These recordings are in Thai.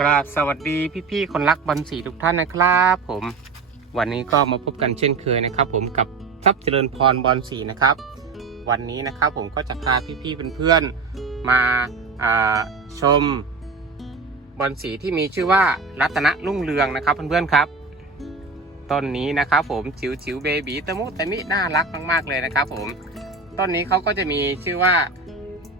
กราบสวัสดีพี่ๆคนรักบอลสีทุกท่านนะครับผมวันนี้ก็มาพบกันเช่นเคยนะครับ ผมกับทรัพย์เจริญพรบอลสีนะครับ วันนี้นะครับผมก็จะพาพี่ๆเพื่อนๆมาอ่าชมบอลสีที่มีชื่อว่ารัตนรุ่งเรืองนะครับเพื่อนๆครับต้นนี้นะครับผมจิ๋วจิ๋วเบบีตะมุตะมิน่ารักมากๆเลยนะครับ ผมต้นนี้เขาก็จะมีชื่อว่า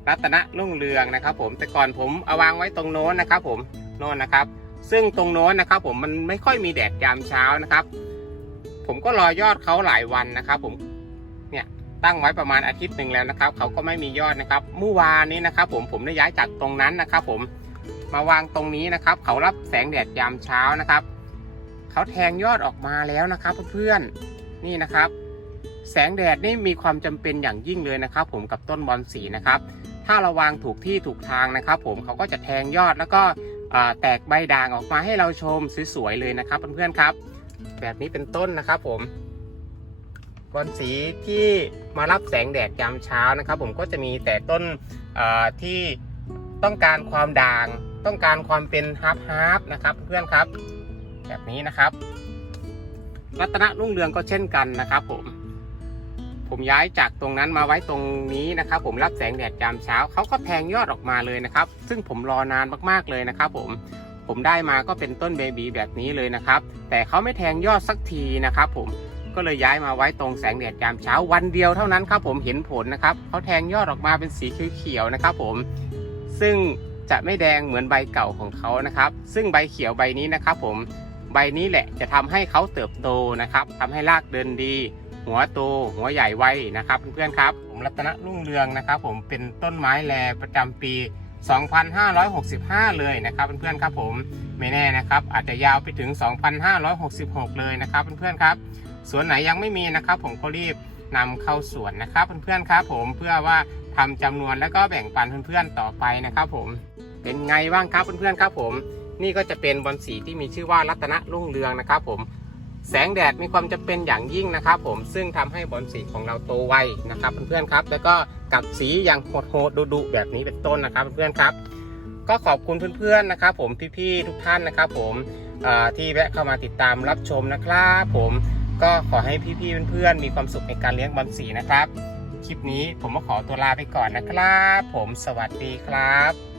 รัตนรุ่งเรืองนะครับ ผมแต่ก่อนผมเอาวางไว้ตรงโน้นนะครับ ผม โน้นนะครับ ซึ่งตรงโน้นนะครับ ผมมันไม่ค่อยมีแดดยามเช้านะครับ ผมก็รอยอดเขาหลายวันนะครับ ผมเนี่ยตั้งไว้ประมาณอาทิตย์หนึ่งแล้วนะครับเขาก็ไม่มียอดนะครับเมื่อวานนี้นะครับ ผมผมได้ย้ายจากตรงนั้นนะครับ ผมมาวางตรงนี้นะครับ เขารับแสงแดดยามเช้านะครับเขาแทงยอดออกมาแล้วนะครับ เพื่อนๆนี่นะครับ แสงแดดนี่มีความจำเป็นอย่างยิ่งเลยนะครับ ผมกับต้นบอลสีนะครับ ถ้าเราวางถูกที่ถูกทางนะครับ ผมเขาก็จะแทงยอดแล้วก็ แตกใบด่างออกมาให้เราชมสวยๆเลยนะครับเพื่อนๆครับ แบบนี้เป็นต้นนะครับผมบอลสีที่มารับแสงแดดยามเช้านะครับ ผมก็จะมีแต่ต้นที่ต้องการความด่าง ต้องการความเป็นฮาร์ฟฮาร์ฟนะครับ เพื่อนครับ แบบนี้นะครับ รัตนรุ่งเรืองก็เช่นกันนะครับผม ผมย้ายจากตรงนั้นมาไว้ตรงนี้นะครับ ผมรับแสงแดดยามเช้าเขาก็แทงยอดออกมาเลยนะครับ ซึ่งผมรอนานมากๆเลยนะครับ ผมผมได้มาก็เป็นต้นเบบีแบบนี้เลยนะครับ แต่เขาไม่แทงยอดสักทีนะครับ ผมก็เลยย้ายมาไว้ตรงแสงแดดยามเช้าวันเดียวเท่านั้นครับ ผมเห็นผลนะครับเขาแทงยอดออกมาเป็นสีเขียวๆนะครับ ผม ซึ่งจะไม่แดงเหมือนใบเก่าของเขานะครับ ซึ่งใบเขียวใบนี้นะครับ ผมใบนี้แหละจะทำให้เขาเติบโตนะครับทำให้รากเดินดี หัวโตหัวใหญ่ไวนะครับเพื่อนๆครับ ผมรัตนรุ่งเรืองนะครับ ผมเป็นต้นไม้แลประจำปี 2565 เลยนะครับเพื่อนๆครับผมไม่แน่นะครับ อาจจะยาวไปถึง 2566 เลยนะครับเพื่อนๆครับสวนไหนยังไม่มีนะครับ ผมก็รีบนำเข้าสวนนะครับเพื่อนๆครับ ผมเพื่อว่าทำจำนวนแล้วก็แบ่งปันเพื่อนๆต่อไปนะครับ ผมเป็นไงบ้างครับเพื่อนๆครับ ผมนี่ก็จะเป็นบอลสีที่มีชื่อว่ารัตนรุ่งเรืองนะครับ ผม แสงแดดมีความจำเป็นอย่างยิ่งนะครับ ผมซึ่งทำให้บอลสีของเราโตไวนะครับเพื่อนๆครับ แล้วก็กับสีอย่างโหดๆดุๆแบบนี้เป็นต้นนะครับเพื่อนๆครับ ก็ขอบคุณเพื่อนๆนะครับ ผมพี่ๆทุกท่านนะครับ ผมที่แวะเข้ามาติดตามรับชมนะครับผมก็ขอให้พี่ๆเพื่อนๆมีความสุขในการเลี้ยงบอลสีนะครับ คลิปนี้ผมก็ขอตัวลาไปก่อนนะครับ ผมสวัสดีครับ